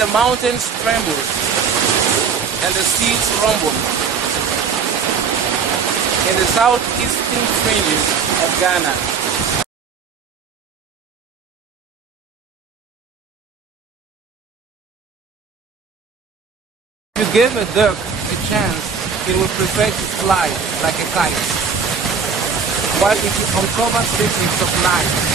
the mountains tremble and the seas rumble in the southeastern fringes of Ghana. If you give a duck a chance, it will prefer to fly like a kite, while if you uncover secrets of life,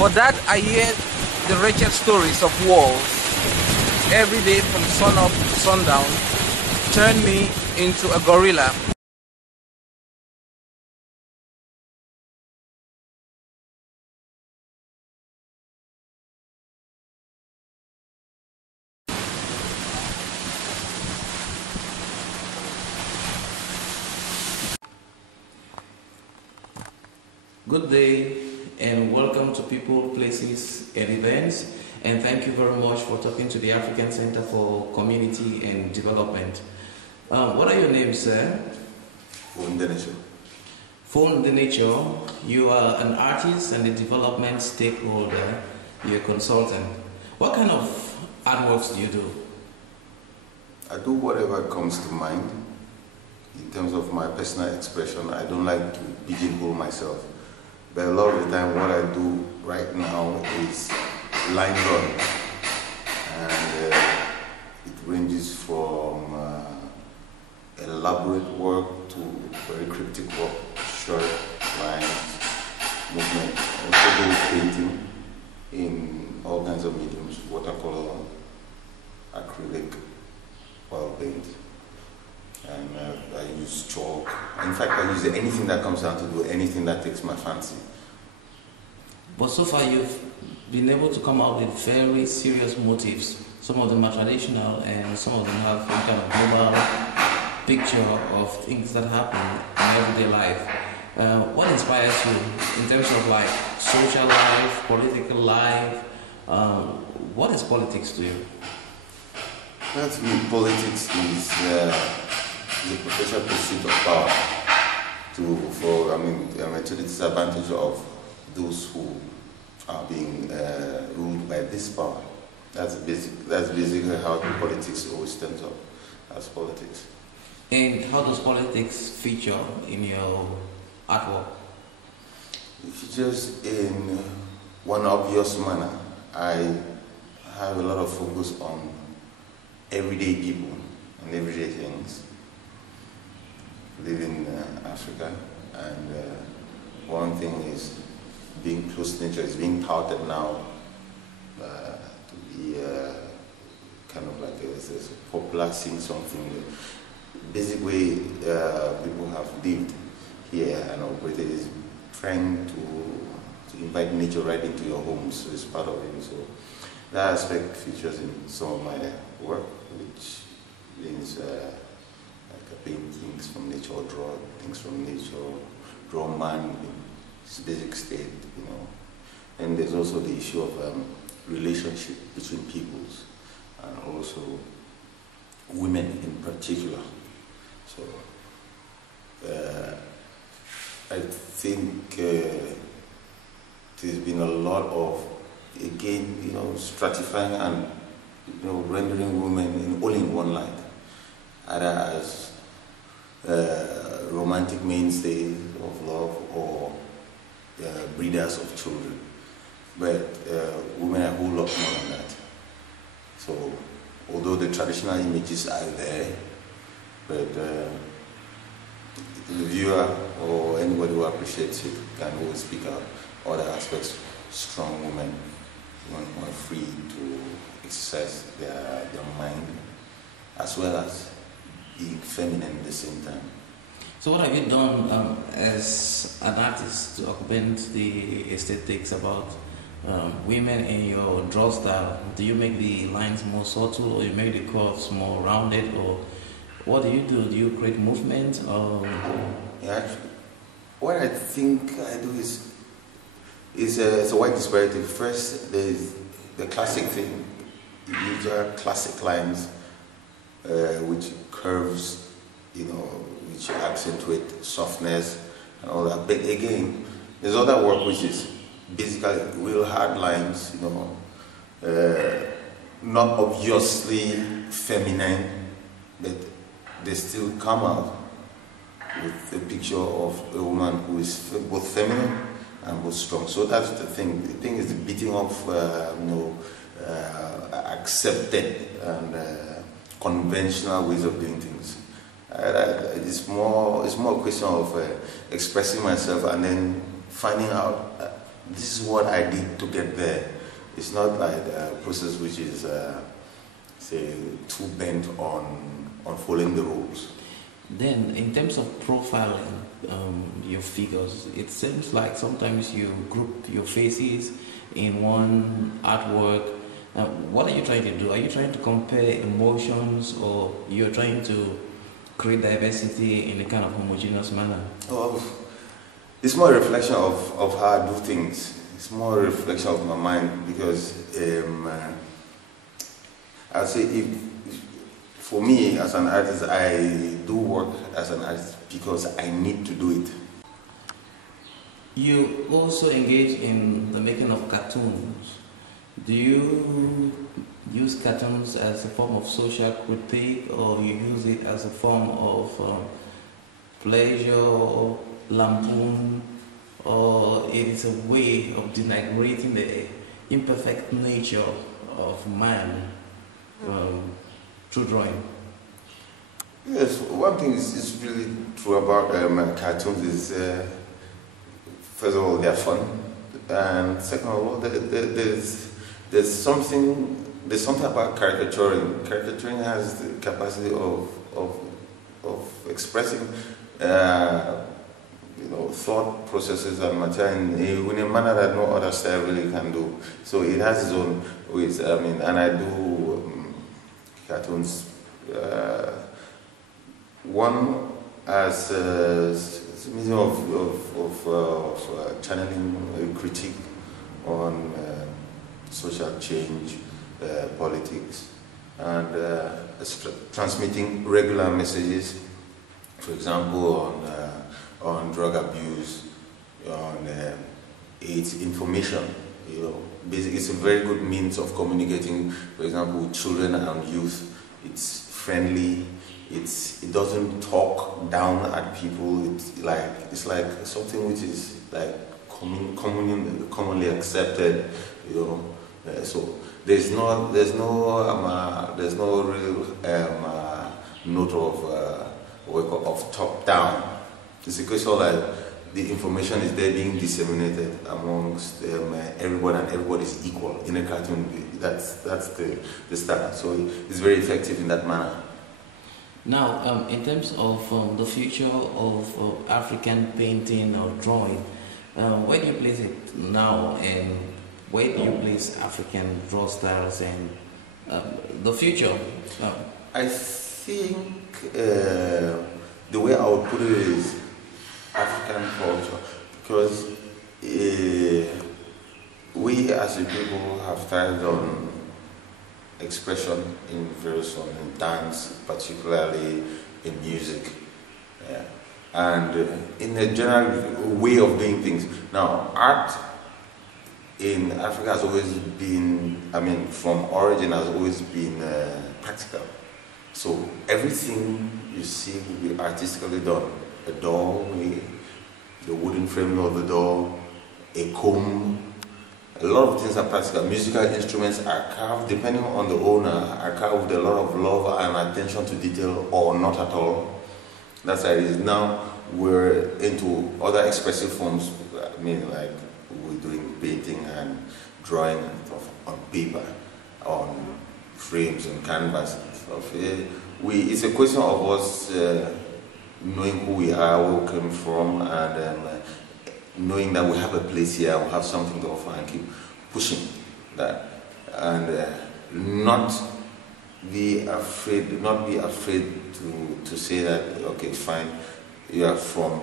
for that I hear the wretched stories of wars every day from sun up to sundown, turn me into a gorilla. Good day and welcome to People, Places and Events, and thank you very much for talking to the African Center for Community and Development. What are your names, sir? F.T.Ndenecho. F.T.Ndenecho, you are an artist and a development stakeholder, you're a consultant. What kind of artworks do you do? I do whatever comes to mind. In terms of my personal expression, I don't like to pigeonhole myself. But a lot of the time what I do right now is line drawing. And it ranges from elaborate work to very cryptic work, short lines, movement. I also do painting in all kinds of mediums, watercolor, acrylic, oil paint. And I use chalk. In fact, I use anything that comes down to do anything that takes my fancy. But so far you've been able to come out with very serious motifs. Some of them are traditional and some of them have some kind of global picture of things that happen in everyday life. What inspires you in terms of like social life, political life? What is politics to you? Well, to me, politics is the potential pursuit of power to the disadvantage of those who are being ruled by this power. That's basically how the politics always turns up, as politics. And how does politics feature in your artwork? It features in one obvious manner. I have a lot of focus on everyday people and everyday things. Live in Africa, and one thing is being close to nature is being touted now to be kind of like a popular thing, something. Basically, people have lived here and operated is trying to invite nature right into your homes, so it's part of it. So that aspect features in some of my work, which means paint things from nature, or draw things from nature, draw man in his basic state, you know. And there's also the issue of relationship between peoples, and also women in particular. So I think there's been a lot of, again, you know, stratifying and, you know, rendering women all in one light, either as romantic mainstays of love or breeders of children. But women are a whole lot more than that. So although the traditional images are there, but the viewer or anybody who appreciates it can always speak out other aspects. Strong women who are free to exercise their mind, as well as being feminine at the same time. So what have you done as an artist to augment the aesthetics about women in your draw style? Do you make the lines more subtle, or you make the curves more rounded, or What do you do? Do you create movement or? Yeah, actually, what I think I do is it's a wide disparity. First, there is the classic thing, usual classic lines, which curves, which accentuate softness and all that. But again, there's other work which is basically real hard lines, not obviously feminine, but they still come out with a picture of a woman who is both feminine and both strong. So that's the thing. The thing is the beating of accepted and conventional ways of doing things. It's more a question of expressing myself and then finding out this is what I did to get there. It's not like a process which is say too bent on following the rules. Then, in terms of profiling your figures, it seems like sometimes you group your faces in one artwork. What are you trying to do? Are you trying to compare emotions, or you're trying to create diversity in a kind of homogeneous manner? Oh, it's more a reflection of how I do things. It's more a reflection of my mind, because I'd say for me as an artist, I do work as an artist because I need to do it. You also engage in the making of cartoons. Do you use cartoons as a form of social critique, or you use it as a form of pleasure, lampoon, or it is a way of denigrating the imperfect nature of man through drawing? Yes, one thing is really true about cartoons is, first of all, they're fun, and second of all, there's something about caricaturing. Caricaturing has the capacity of expressing, thought processes and matter in a manner that no other style really can do. So it has its own ways. And I do cartoons. One as a medium of channeling a critique on social change, politics, and transmitting regular messages, for example, on drug abuse, on AIDS information. Basically, it's a very good means of communicating, for example, with children and youth. It's friendly. It doesn't talk down at people. It's like something which is like commonly accepted. So there's no real note of top down. It's a question like the information is there being disseminated amongst everyone, and everybody is equal in a cartoon. That's the start. So it's very effective in that manner. Now, in terms of the future of African painting or drawing, where do you place it now, and where do you place African draw styles and the future? I think the way I would put it is African culture, because we as a people have thrived on expression in various forms, in dance, particularly in music, and in a general way of doing things. Now, art in Africa has always been, from origin, has always been practical. So everything you see will be artistically done. A doorway, the wooden framing of the door, a comb. A lot of things are practical. Musical instruments are carved, depending on the owner, are carved with a lot of love and attention to detail, or not at all. That's how it is. Now we're into other expressive forms. Like we're doing painting and drawing and stuff on paper, on frames and canvas and stuff. It's a question of us knowing who we are, where we came from, and knowing that we have a place here, we have something to offer, and keep pushing that, and not not be afraid to say that, okay, fine, you are from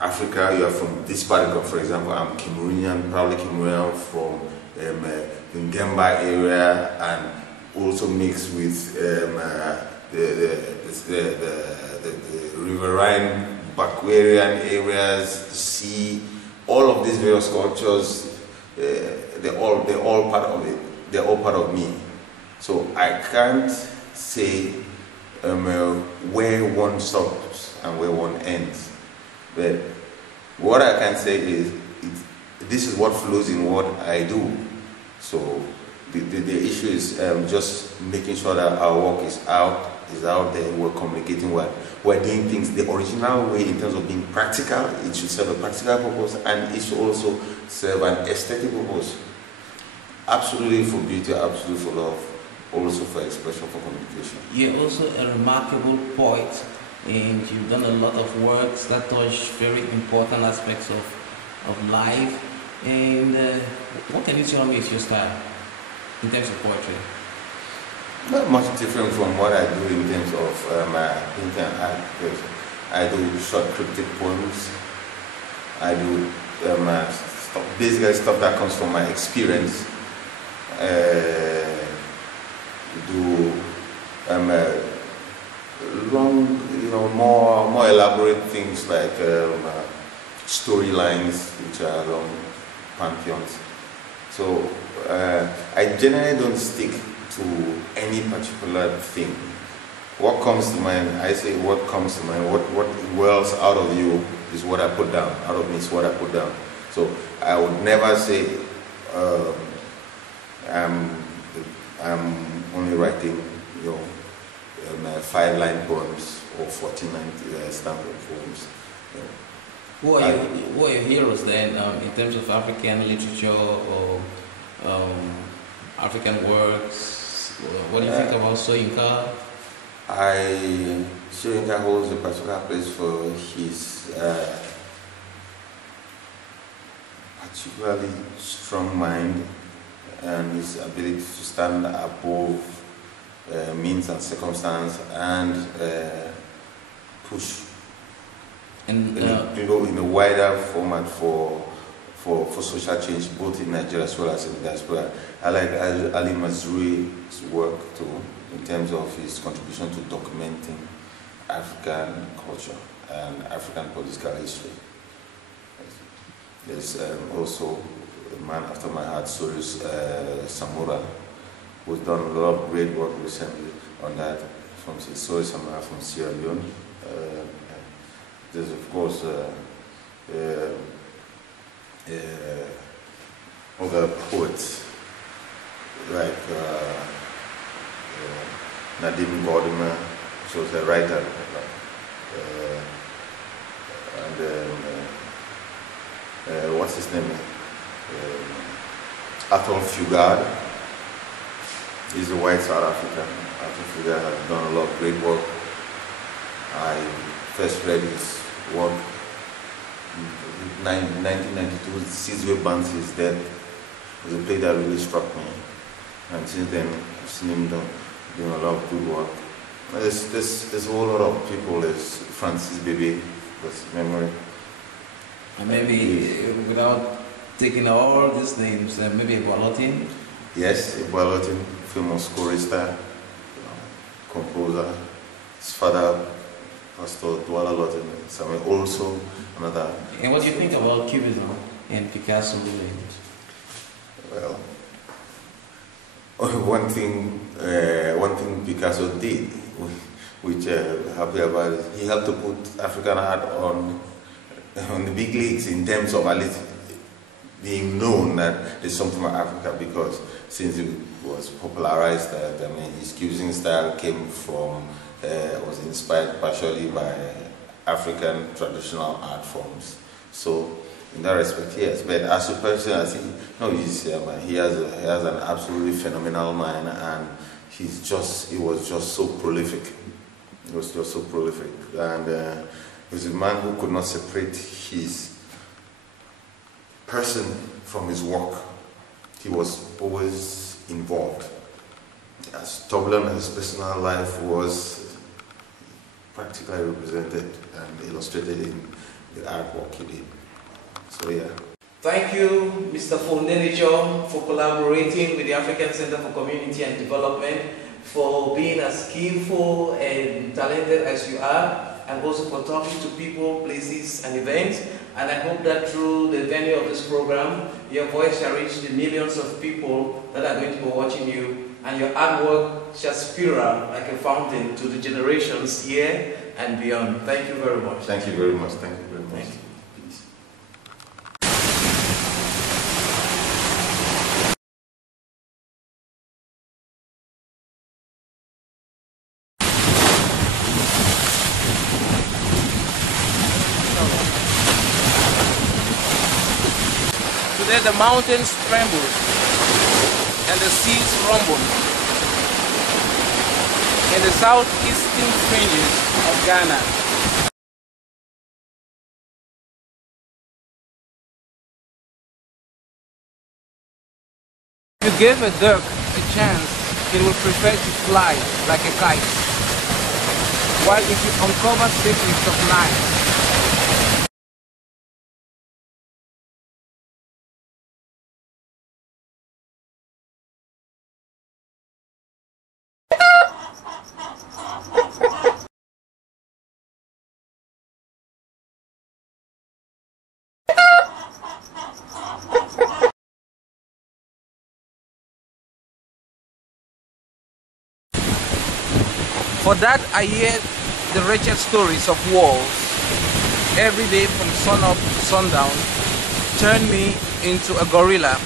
Africa, you are from this part of, for example, I'm Cameroonian, probably Cameroonian from the Ngemba area, and also mixed with the riverine, Bakwarian areas, sea, all of these various cultures, they're all part of it. They're all part of me. So I can't say where one stops and where one ends. But what I can say is this is what flows in what I do. So the issue is just making sure that our work is out there, we're communicating well. We're doing things the original way in terms of being practical. It should serve a practical purpose, and it should also serve an aesthetic purpose. Absolutely for beauty, absolutely for love, also for expression, for communication. You're also a remarkable poet, and you've done a lot of works that touch very important aspects of life. And what can you tell me is your style in terms of poetry? Not much different from what I do in terms of painting and art. I do short cryptic poems. I do basically stuff that comes from my experience. Do long, more elaborate things like storylines, which are long pantheons. So I generally don't stick to any particular thing. What comes to mind, I say what comes to mind, what wells out of you is what I put down, out of me is what I put down. So I would never say I'm only writing 5-line poems or 14-line standard poems. Who are your heroes then in terms of African literature or African works? What do you think about Soyinka? Soyinka holds a particular place for his particularly strong mind and his ability to stand above means and circumstance and push in a wider format for social change, both in Nigeria as well as in the diaspora. I like Ali Mazrui's work too, in terms of his contribution to documenting African culture and African political history. There's also a man after my heart, Soris Samora, who's done a lot of great work recently on that, from Soris Samora from Sierra Leone. There's of course other poets like Nadim Gordima, which was a writer, and what's his name? Athol Fugard. He's a white South African. Athol Fugard has done a lot of great work. I first read his work in 1992, Sizwe Bansi's Death. It was a play that really struck me. And since then, I've seen him doing a lot of good work. There's a whole lot of people. There's Francis Bebe, his memory. And maybe without taking all these names, maybe Balotin? Yes, Balotin, famous chorister, composer. His father, Pastor Douala Lotin, also another. And what do you think about Cubism and Picasso? Well, one thing Picasso did, which I'm happy about, is he helped to put African art on the big leagues in terms of at least being known that there's something from Africa, because since it was popularized that, his Cubism style came from, was inspired partially by African traditional art forms. So in that respect, yes. But as a person, I think, he has an absolutely phenomenal mind, and he was just so prolific. He was just so prolific, and he was a man who could not separate his person from his work. He was always involved. as turbulent as his personal life was, practically represented and illustrated in the artwork he did. So yeah. Thank you, Mr. F.T.Ndenecho, for collaborating with the African Center for Community and Development, for being as skillful and talented as you are, and also for talking to people, places, and events. And I hope that through the venue of this program, your voice shall reach the millions of people that are going to be watching you, and your artwork shall spiral like a fountain to the generations here and beyond. Thank you very much. Thank you very much. Thank you very much. Thank you. Today the mountains tremble and the seas rumble in the southeastern fringes of Ghana. If you give a duck a chance, it will prefer to fly like a kite. While if you uncover secrets of life, for that I hear the wretched stories of wars every day from sun up to sundown. Turn me into a gorilla.